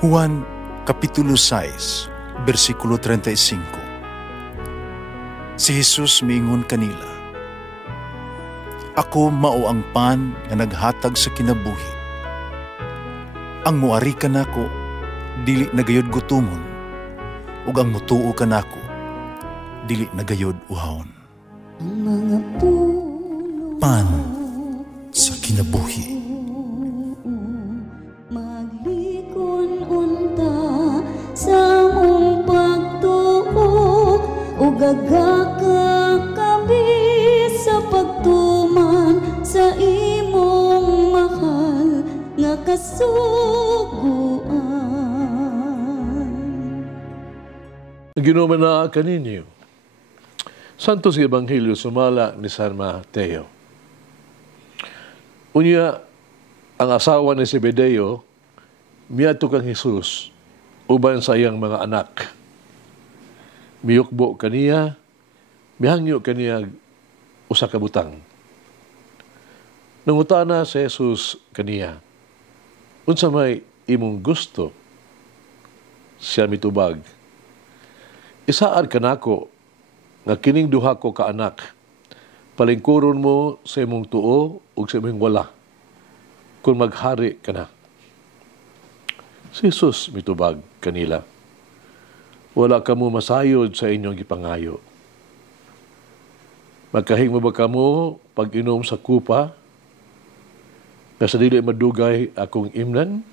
Juan Kapitulo 6, versikulo 35. Si Jesus miingon kanila, "Ako mao ang pan nga naghatag sa kinabuhi. Ang muari kanako dili nagayod gutomon, ug ang mutuo kanako dili nagayod uhawon." Ang mga puno Pan sa kinabuhi. maglikon unta sa mong pagtuo ug gagakabi sa pagtuman sa imong mahal nga kasuguan. Ginuman na kaninyo. Santo si Ebanghelyo sumala ni San Mateo. Unya, ang asawa ni Zebedeo, miadto kang Jesus, uban sa iyang mga anak. Miyukbo kaniya, mihangyo kaniya usa ka butang. Nangutana si Jesus kaniya, unsa may imong gusto? Siya mitubag, isaad kanako nga kining duha ko ka anak, palingkuron mo sa imong tuo ug sa imong wala, kung maghari ka na. Si Jesus mitubag kanila, wala kamo masayod sa inyong gipangayo. Magkahing mo ba kamo pag-inom sa kupa nga sa dili madugay akong imnan?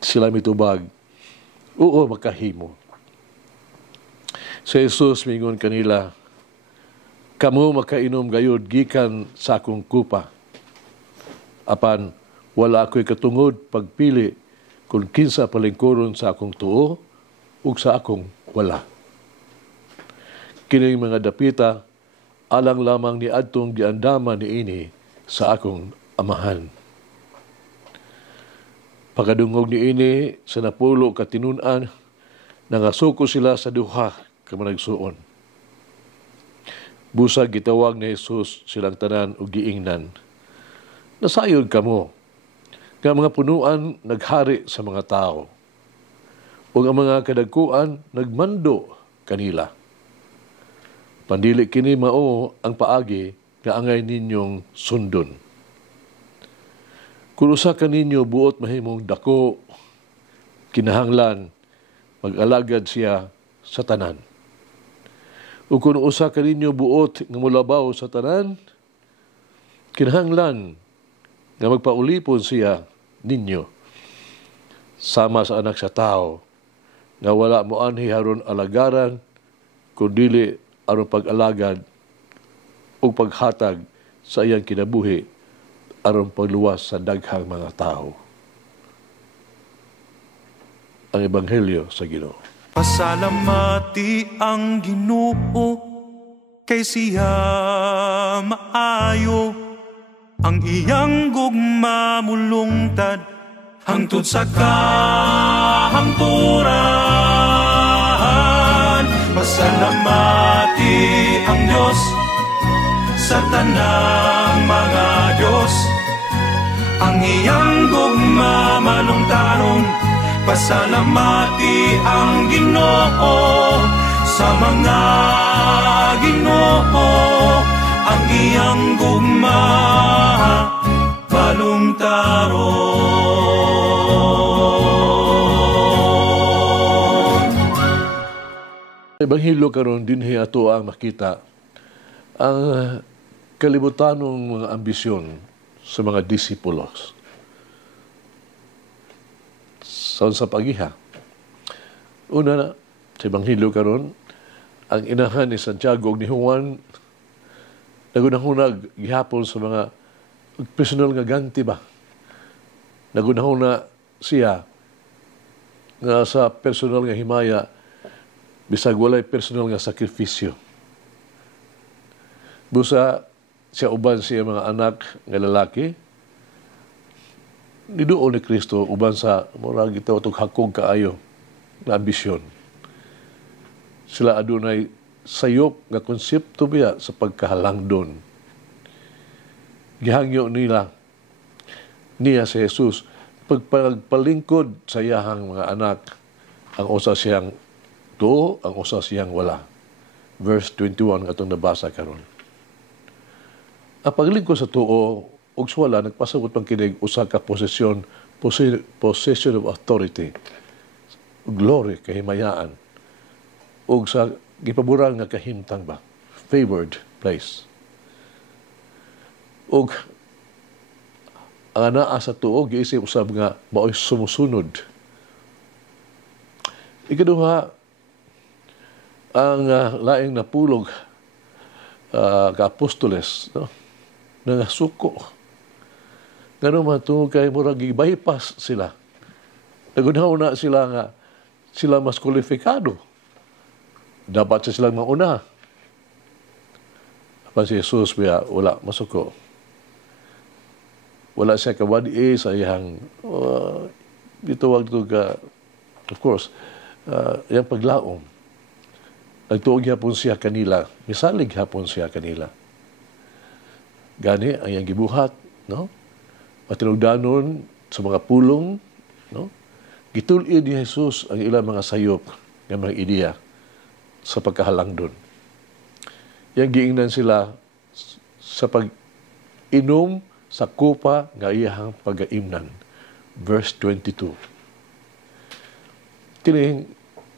Sila mitubag, oo, makahimo. Si Jesus mingon kanila, kamo makainom gayud gikan sa akong kupa. Apan, wala ako'y katungod pagpili kung kinsa palingkuron sa akong tuo ug sa akong wala. Kining mga dapita, alang lamang ni adtong giandaman ni ini sa akong amahan. Pagkadungog ni ini sa napulo katinunan, nangasuko sila sa duha ka managsuon. Busag gitawag ni Jesus silang tanan og giingnan, nasayod kamo nga mga punuan naghari sa mga tao ug ang mga kadagkuan nagmando kanila. Pandili kini mao ang paagi nga angay ninyong sundon. Kung usa ka ninyo buot mahimong dako, kinahanglan mag-alagad siya sa tanan. O kung usa ka ninyo buot nga mulabaw sa tanan, kinahanglan nga magpaulipon siya ninyo. Sama sa anak sa tao, nga wala mo anhi haron alagaran, kundili aron pag-alagad o paghatag sa iyang kinabuhi aron pagluwas sa daghang mga tao. Ang Ebanghelyo sa Ginoo. Pasalamati ang Ginoo kay siya maayo, ang iyang gugma mulungtad hangtod sa kahangturan. Pasalamati ang Diyos sa tanang mga Diyos, ang iyang gugma malungtaron. Pasalamati ang Ginoo sa mga Ginoo, ang iyang gugma balungtaron. Ebanghelyo karon dinhi ato ang makita ang kalibutanong mga ambisyon sa mga disipulos. Sa pagiha. Una na, sa Ebanghelyo karon, ang inahan ni Santiago ug ni Juan nagunahunag gihapon sa mga personal nga ganti ba. Nagunahuna siya nga sa personal nga himaya bisag walay personal nga sakripisyo. Busa siya uban siya mga anak nga lalaki, niduol ni Kristo uban sa murag gitawag og hakog kaayo nga ambisyon. Sila adunay sayop nga konsepto biya sa pagkahalangdon. Gihangyo niya si Jesus pagpalingkod sa iyahang mga anak, ang usa siyang tuo, ang usa siyang wala. Verse 21 katong nabasa karon. Ang paglingkod sa tuo ug sa wala nagpasabot pang kinig usa ka possession of authority, glory, kahimayaan, ug sa gipaboran nga kahimtang ba, favored place. Ug ang anaa sa tuo giisip usab nga mao'y sumusunod. Ikaduha, ang laing napulog ka apostoles, no? Nangasuko. Ngano man tungod kay murag gibypass sila. Nagunhaw na sila nga sila mas kwalifikado. Dapat silang mauna. Apan si Jesus wala masuko. Wala siya kawadi sa iyang gitawag to ka, of course, yung paglaom. Nagtuog hapon siya kanila, misalig hapon siya kanila. Gani ang iyang gibuhat, no? Matinugdanon sa mga pulong, no? Gitulid ni Jesus ang ilang mga sayop ng mga ideya sa pagkahalang doon. Yang giingnan sila sa pag-inom sa kupa nga iyahang pag-aimnan. Verse 22. Kining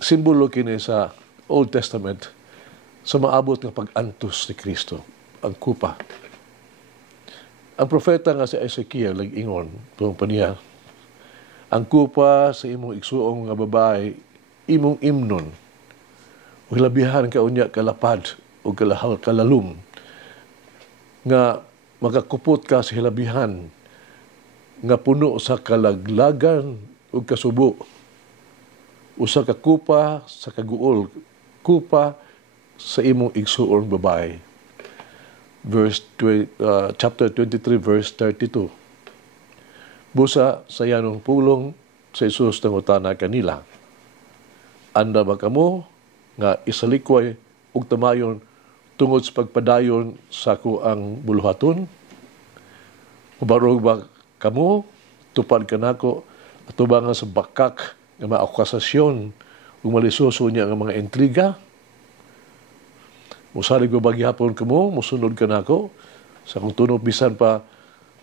simbolo kini sa Old Testament sa maabot ng pag-antos ni Kristo, ang kupa. Ang propeta nga si Ezekiel nag-ingon tuong paniya, ang kupa sa imong igsuong nga babae, imong imnon, o labihan ka unya kalapad o kalalum, nga makakupot ka sa hilabihan, nga puno sa kalaglagan o kasubo, usa ka kupa sa kaguol, kupa sa imong igsuong babae. Chapter 23, verse 32. Busa sa yanong pulong sa Jesus nangutana kanila, anda ba kamo nga isalikway ug tamayon tungod sa pagpadayon sa kuang buluhaton? Mubarog ba kamo tupad kanako atubangan sa bakak nga mga akusasyon ug malisuso niya nga mga intriga? Musalig ba gyapon kamo musunod kanako sa kung tunog bisan pa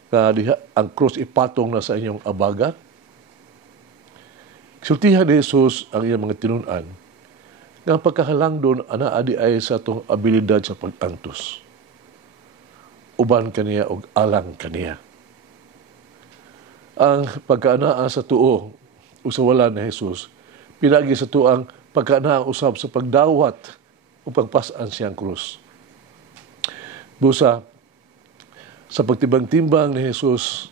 nga diha ang krus ipatong na sa inyong abaga? Sultihan ni Jesus ang iyang mga tinun-an nga ang pagkahalang doon anaa di ay sa itong abilidad sa pag-antos. Uban kaniya o alang kaniya. Ang pagkaanaa sa tuo o sa wala ni Jesus, pinagi sa tuang pagkaanaa usab sa pagdawat o pagpasaan siyang krus. Busa, sa pagtimbang-timbang ni Jesus,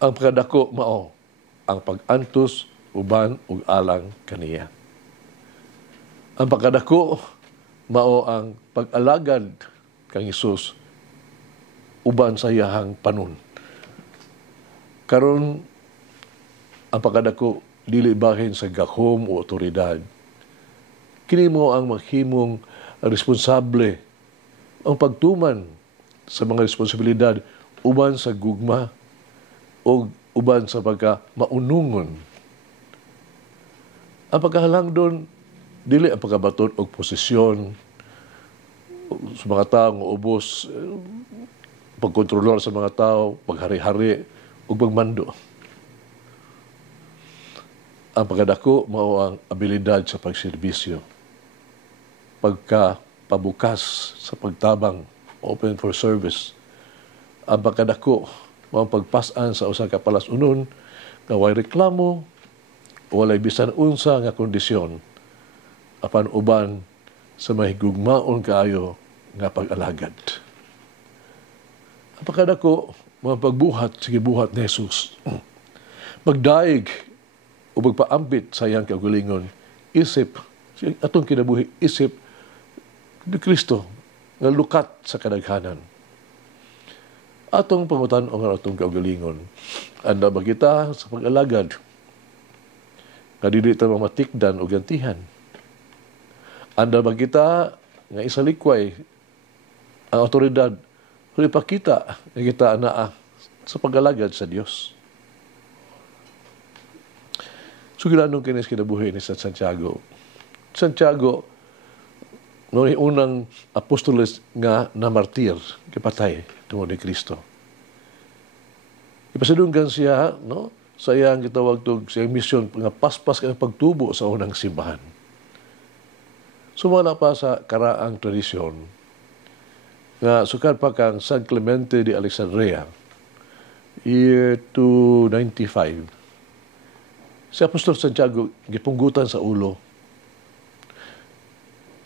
ang pagkadako mao, ang pag-antos, uban ug alang kaniya. Ang pagkadako mao ang pag-alagad kang Jesus uban sa iyahang panon. Karon ang pagkadako dili bahin sa gahom o otoridad. Kini mo ang maghimong responsable ang pagtuman sa mga responsibilidad uban sa gugma o uban sa pagka-maunungon. Ang pagkahalang doon, dili ang pagkabaton o posisyon sa mga tao nga ubos, pagkontrolor sa mga tao, paghari-hari o pagmando. Ang pagkadako mao ang abilidad sa pagserbisyo, pagkapabukas sa pagtabang, open for service. Ang pagkadako mao ang pagpasan sa usa ka palas-unon nga way reklamo o walay bisan unsa nga kondisyon apan uban sa mahigugmaon kaayo nga pag-alagad. Ang pagkadako mao ang pagbuhat sa gibuhat ni Jesus. Magdaig o magpaambit sa iyang kaugalingon, isip, atong kinabuhi, isip ni Kristo nga lukat sa kadaghanan. Atong pangutan o nga atong kaugalingon, anda ba kita sa pag-alagad nga dili ta mamatikdan o gantihan? Anda ba kita nga isalikway ang otoridad kung ipakita nga kita anaa sa pag-alagad sa Dios? Sugilanon kinis kinabuhi ni San Santiago. Santiago, noong unang apostoles nga namartir, kipatay, tungod ni Kristo. Ipasadunggan siya, no? Sa iyang gitawag tog sa mission nga paspas kang pagtubo sa unang simbahan. Sumala pa sa karaang tradisyon nga sukad pa kang San Clemente de Alexandria, year 295. Si Apostol Santiago gipunggutan sa ulo.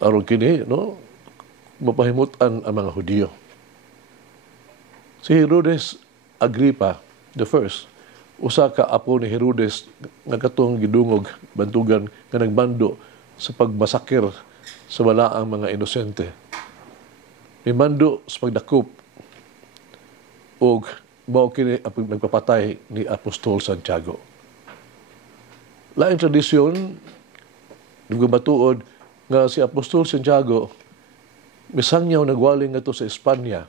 Aron kini, no? Mapahimutan ang mga Hudiyo. Si Herodes Agripa the first, usa ka apo ni Herodes nga katong gidungog bantugan nga nagbando sa pagmasakir sa walaang mga inosente. May mando sa pagdakop o mao kini ang nagpapatay ni Apostol Santiago. Laing tradisyon nagabatuod nga si Apostol Santiago misangyaw nagwaling ngadto sa Espanya.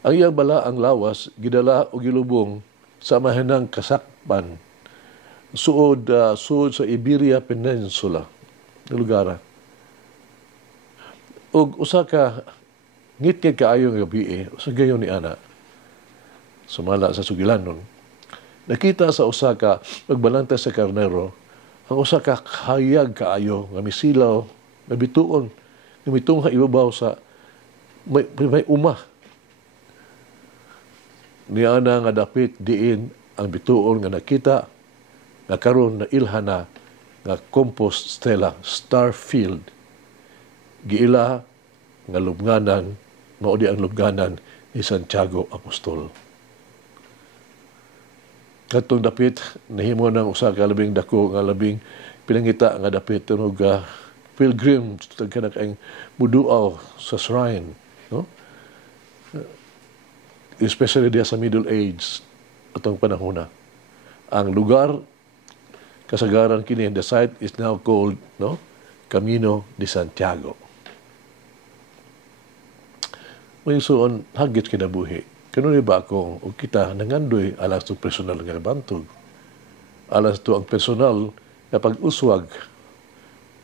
Ang iyang bala ang lawas gidala o gilubong sa mahinang kasakpan suod sa Iberia Peninsula na lugar. Og usa ka ngit kaayo nga gabi usa gayon ni ana sumala sa Sugilanon. Nakita sa usa ka pagbalanta sa karnero ang usa ka hayag kaayo nga misilaw nga bituon nga mitungha ibabaw sa may umah. Niana nga dapit diin ang bituon nga nakita nga karon na ilhana nga Compostela Starfield. Giila nga lubnganan, mao di ang lubnganan ni Santiago Apostol. Katong dapit nahimo nang usa ka labing dako nga labing pinangita nga dapit tunog pilgrim kana kaing muduaw sa shrine, no? Especially diya sa Middle Age atong panahon na. Ang lugar kasagaran kini, the site is now called, no, Camino de Santiago. May suon hagit kinabuhi. Kanuni ba ako o kita nangandoy alas to personal nga bantog. Alas to ang personal na pag-uswag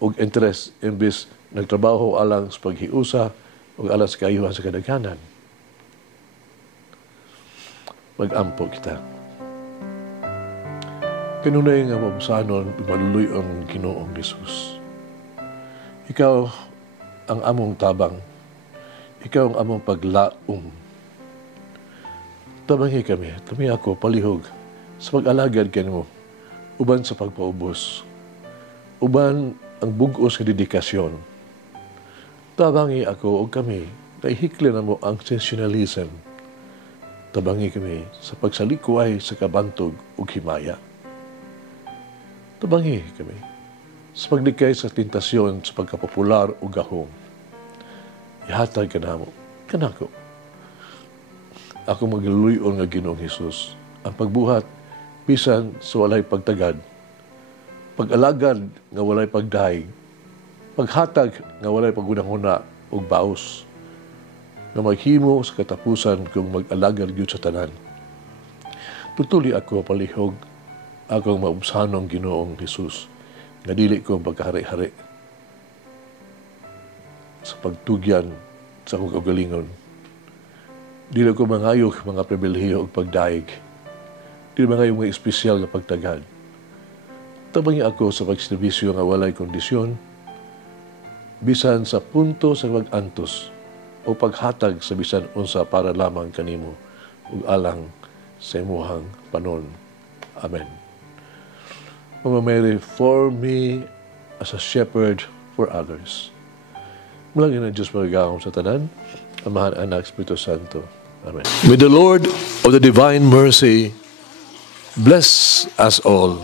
og interest imbis nagtrabaho alang sa paghiusa o alas kayuhan sa kadaghanan. Mag-ampo kita. Kanunay nga mabusanon maluluy ang Ginoong Jesus. Ikaw ang among tabang. Ikaw ang among paglaom. Tabangi kami, ako palihog sa pag-alagad kanimo, uban sa pagpaubos, uban ang bugos nga dedikasyon. Tabangi ako o kami, naihikli na mo ang sensationalism. Tabangi kami sa pagsalikuay sa kabantog ug himaya. Tabangi kami sa paglikay sa tentasyon sa pagkapopular o gahom. Ihatag ka na mo, kanako. Ako magluyon nga Ginoong Hesus, ang pagbuhat bisan sa walay pagtagad, pag-alagad nga walay pagdaig, paghatag nga walay pagunahuna ug baos, na maghimo sa katapusan kung mag-alagad gyud sa tanan. Tutuli ako palihog akong maubsanong Ginoong Hesus, nga dili ko pagkahari-hari sa pagtugyan sa akong kaugalingon. Dili ko mangayok mga pribilehiyo o pagdaig. Dili mangayok mga espesyal na pagtagad. Tabangi ako sa pagservisyo nga walay kondisyon, bisan sa punto sa mag-antos o paghatag sa bisan unsa para lamang kanimo ug alang sa imuhang panon. Amen. Mama Mary, for me as a shepherd for others. Mulangin ang Diyos magagawang sa tanan, Amahan, Anak, Espiritu Santo. Amen. May the Lord of the divine mercy bless us all,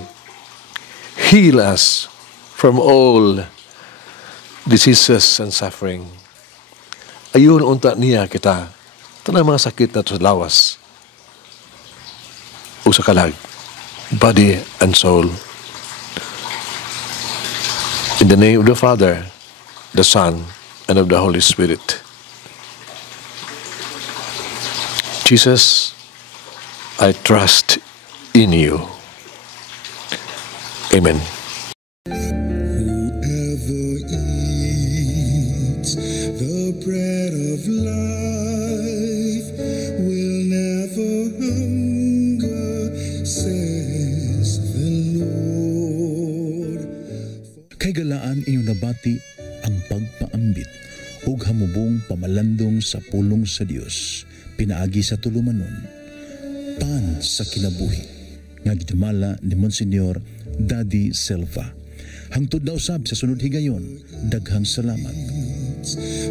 heal us from all diseases and suffering. Ayun unta niya kita, tanang mga sakit na sa lawas o sa kalag, body and soul. In the name of the Father, the Son, and of the Holy Spirit. Jesus, I trust in you. Amen. Whoever eats the bread of life will never hunger, says the Lord. Kay galaan inyong nabati ang pagpaambit ug hamubong pamalandong sa pulong sa Dios pinaagi sa tulumanon pan sa kinabuhi nga gidumala ni Monsignor Daddy Silva. Hangtod na usab sa sunod higayon, daghang salamat.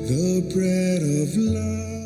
The bread of life.